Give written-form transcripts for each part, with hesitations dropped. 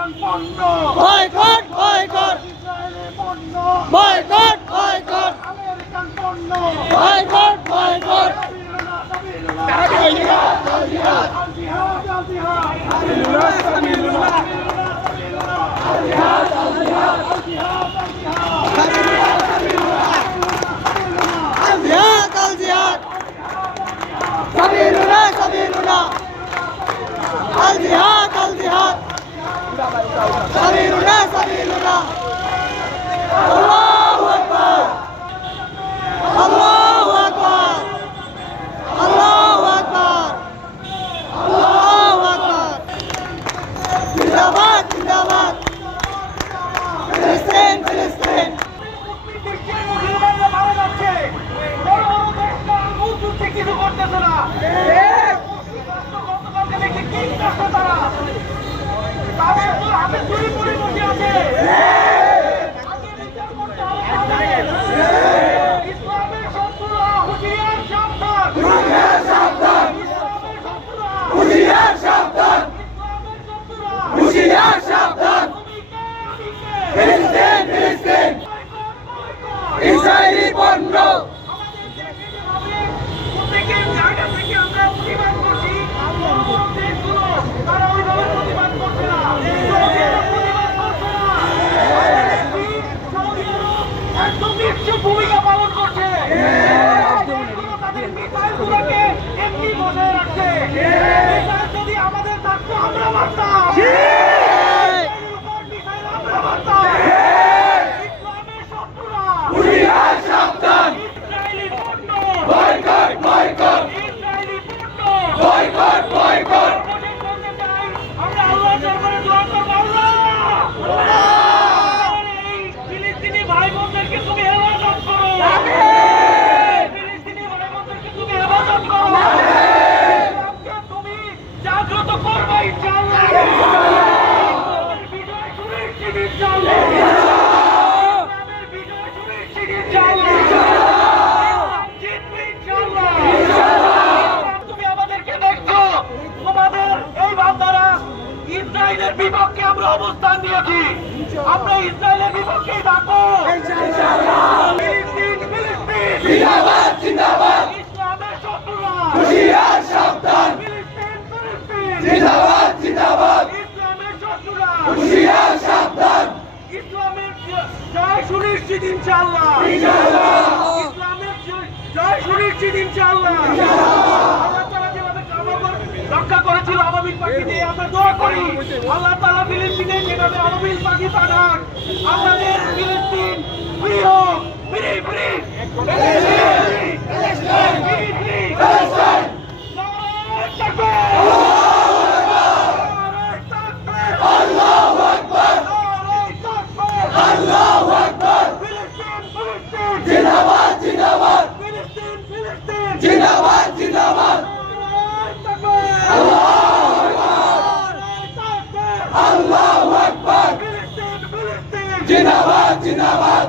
American পণ্য boycott boycott ইসরায়েলের পণ্য বয়কট বয়কট আমেরিকান পণ্য বয়কট বয়কট সাবিলুল্লাহ সাবিলুল্লাহ আল জিহাদ আল জিহাদ সাবিলুল্লাহ সাবিলুল্লাহ আল জিহাদ আল জিহাদ আল জিহাদ আল জিহাদ al jihad sabilullah sabilullah al jihad sabilullah sabilullah Allahu akbar Allahu akbar Allahu akbar Allahu akbar zindabad zindabad Filistin Filistin কিছু করতেছে না গতকালকে দেখি কি করছে তারা তাদের তো হাতে চুরি করে বসে আছে ইসলামের শত্রুরা হুঁশিয়ার সাবধান ইসলামের শত্রুরা হুঁশিয়ার সাবধান ইসলামের শত্রুরা হুঁশিয়ার সাবধান ফিলিস্তিন ফিলিস্তিন ইসরায়েলি পণ্য প্রত্যেকের জায়গা থেকে আমরা প্রতিবাদ করছি দেশগুলো তারা ওইভাবে প্রতিবাদ করছে না সৌদি আরব প্রতিবাদ করছে না সৌদি আরব একদম নিশ্চুপ ভূমিকা পালন করছে দেশগুলো তাদের মিসাইলগুলোকে এমনি বজায় রাখছে মিসাইল যদি আমাদের থাকতো আমরা মারতাম মিসাইলের উপর মিসাইল আমরা মারতাম ইসলামের শত্রুরা হুঁশিয়ার সাবধান ইসরায়েলি পণ্য বয়কট বয়কট ইসরায়েলি পণ্য বয়কট বয়কট আমরা আল্লাহর দরবারে দোয়া করব আল্লাহ এই ফিলিস্তিনি ভাই বোনদেরকে তুমি হেফাজত করো ফিলিস্তিনি ভাই বোনদেরকে তুমি হেফাজত করো ইসলামকে তুমি জাগ্রত করবে ইনশাআল্লাহ ইসলামের বিজয় সুনিশ্চিত ইনশাআল্লাহ ইসলামের বিজয় সুনিশ্চিত ইনশাআল্লাহ ইসলাম জিতবে ইনশাআল্লাহ তুমি আমাদেরকে দেখছো তোমাদের এই বান্দারা ইসরায়েলের বিপক্ষে আমরা অবস্থান নিয়েছি আমরা ইসরায়েলের বিপক্ষেই থাকবো ফিলিস্তিন ফিলিস্তিন জিন্দাবাদ জিন্দাবাদ ইসলামের শত্রুরা হুঁশিয়ার সাবধান ফিলিস্তিন ফিলিস্তিন জিন্দাবাদ জিন্দাবাদ ইসলামের শত্রুরা হুঁশিয়ার সাবধান ইসলামের জয় সুনিশ্চিত ইনশাআল্লাহ ইসলামের জয় সুনিশ্চিত ইনশাআল্লাহ আল্লাহ তাআলা যেভাবে কাবাগর রক্ষা করেছিল আবাবিল পাখি দিয়ে আমরা দোয়া করি আল্লাহ তাআলা ফিলিস্তিনে যেভাবে আবাবিল পাখি পাঠান আমাদের ফিলিস্তিন ফ্রি হোক ফ্রি ফ্রি ফিলিস্তিন ফ্রি ফ্রি ফিলিস্তিন নারায়ে তাকবীর নারায়ে তাকবীর আল্লাহু আকবার নারায়ে তাকবীর আল্লাহু আকবার ফিলিস্তিন ফিলিস্তিন জিন্দাবাদ জিন্দাবাদ ফিলিস্তিন ফিলিস্তিন জিন্দাবাদ জিন্দাবাদ নারায়ে তাকবীর আল্লাহু আকবার নারায়ে তাকবীর আল্লাহু আকবার ফিলিস্তিন ফিলিস্তিন জিন্দাবাদ জিন্দাবাদ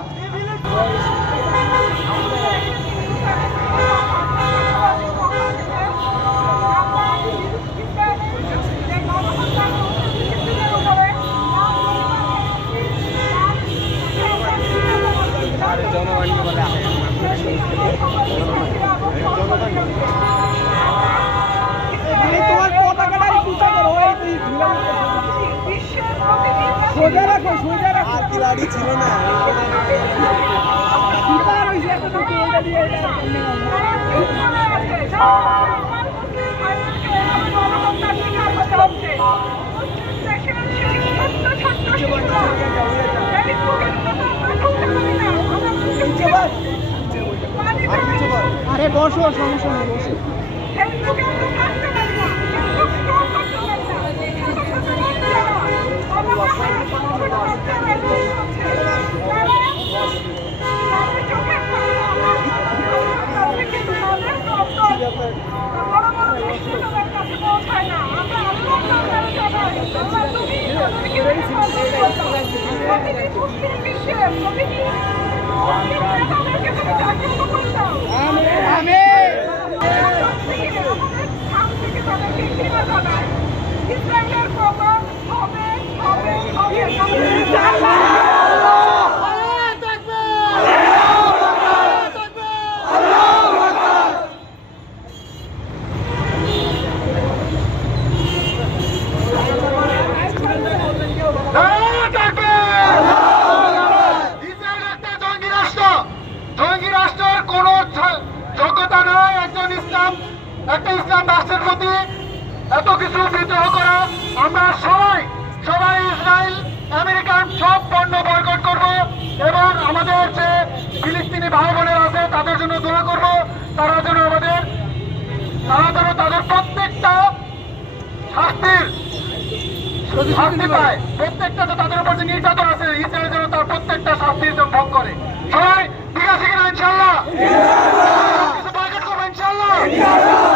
তোমার পতাকাটা উঁচা করো সোজা রাখো সোজা রাখো আর কি গাড়ি ছিল না সুপার হইছে এত তো এটা দিয়ে আরে বসো সমস্যা নেই বসো ইসরায়েলের পতন হবে হবে কিছু বিদ্রোহ করা, আমরা সবাই ইসরায়েল আমেরিকান সব পণ্য বয়কট করব এবং আমাদের যে ফিলিস্তিনি ভাই বোনেরা আছে তাদের জন্য দোয়া করব, তারা যেন তাদের প্রত্যেকটা শাস্তি পায়। প্রত্যেকটা যে তাদের উপর যে নির্যাতন আছে ইসরায়েল যেন তার প্রত্যেকটা শাস্তির জন্য ভোগ করে। সবাই ঠিক আছে কিনা ইনশাল্লাহ? কিছু বয়কট করবো ইনশাল্লাহ।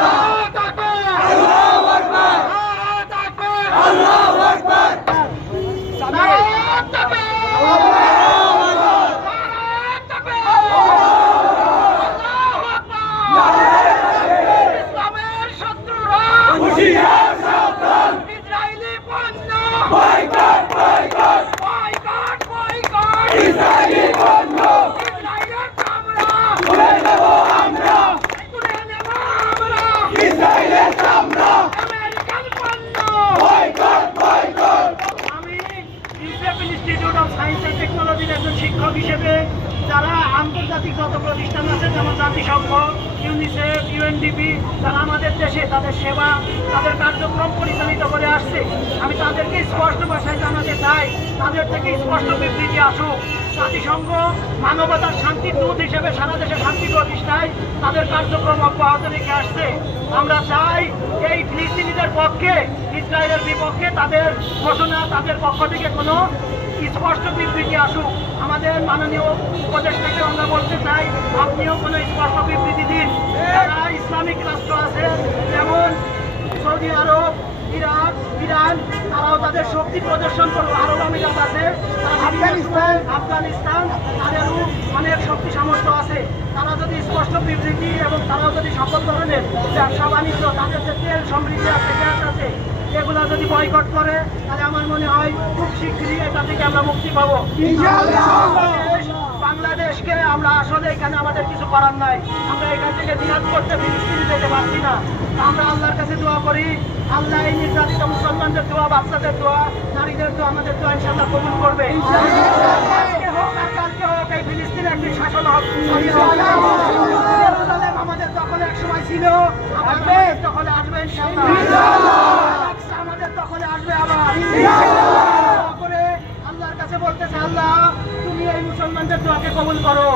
নারায়ে তাকবীর! আল্লাহু আকবার নারায়ে তাকবীর! আল্লাহু আকবার নারায়ে তাকবীর! আল্লাহু আকবার নারায়ে তাকবীর! আল্লাহু আকবার! ইসলামের শত্রুরা হুঁশিয়ার সাবধান ইসরায়েলি পণ্য বয়কট বয়কট বয়কট ইসরায়েলি পণ্য ইসরায়েলের চামড়া তুলে নেব আমরা তুলে নেব আমরা ইসরায়েলের চামড়া আমেরিকান পণ্য বয়কট বয়কট আমি European institute of science and টেকনোলজির একজন শিক্ষক হিসেবে যারা আন্তর্জাতিক যত প্রতিষ্ঠান আছে যেমন জাতিসংঘ, ইউনিসেফ, ইউএনডিপি, যারা আমাদের দেশে তাদের সেবা তাদের কার্যক্রম পরিচালিত করে আসছে, আমি তাদেরকে স্পষ্ট ভাষায় জানাতে চাই তাদের থেকে স্পষ্ট বিবৃতি আসুক। জাতিসংঘ মানবতার শান্তির দূত হিসেবে সারা দেশে শান্তি প্রতিষ্ঠায় তাদের কার্যক্রম অব্যাহত রেখে আসছে। আমরা চাই এই ফিলিস্তিনিদের পক্ষে ইসরায়েলের বিপক্ষে তাদের ঘোষণা তাদের পক্ষ থেকে কোনো স্পষ্ট বিবৃতি আসুক। আমাদের মাননীয় উপদেষ্টাকে আমরা বলতে চাই আপনিও কোনো স্পষ্ট বিবৃতি দিন। যারা ইসলামিক রাষ্ট্র আছে যেমন সৌদি আরব, ইরাক, ইরান, তারাও তাদের শক্তি প্রদর্শন করবে। আরব আমিরাত আছে, আফগানিস্তান, তাদেরও অনেক শক্তি সামর্থ্য আছে। তারা যদি স্পষ্ট বিবৃতি এবং তারাও যদি সকল ধরনের ব্যবসা বাণিজ্য তাদের যে তেল সমৃদ্ধি আছে গ্যাস আছে এগুলা যদি বয়কট করে তাহলে আমার মনে হয় খুব শীঘ্রই এটা থেকে আমরা মুক্তি পাবো। বাংলাদেশকে আমরা আসলে এখানে আমাদের কিছু করার নাই, আমরা এখান থেকে জিহাদ করতে ফিলিস্তিনি যেতে পারছি না। আমরা আল্লাহর কাছে দোয়া করি, আল্লাহ এই নির্যাতিত মুসলমানদের দোয়া, বাচ্চাদের দোয়া, নারীদের দোয়া, আমাদের দোয়া ইনশাআল্লাহ কবুল করবে। আজকে হোক আর কালকে হোক এই ফিলিস্তিনের একটি শাসন হোক। জেরুজালেম আমাদের দখলে এক সময় ছিল, আমাদের দখলে আসবে ইনশাআল্লাহ। আমাদের দখলে আসবে আবার। দোয়া করে আল্লাহর কাছে বলতেছে আল্লাহ তুমি এই মুসলমানদের দোয়াকে কবুল করো।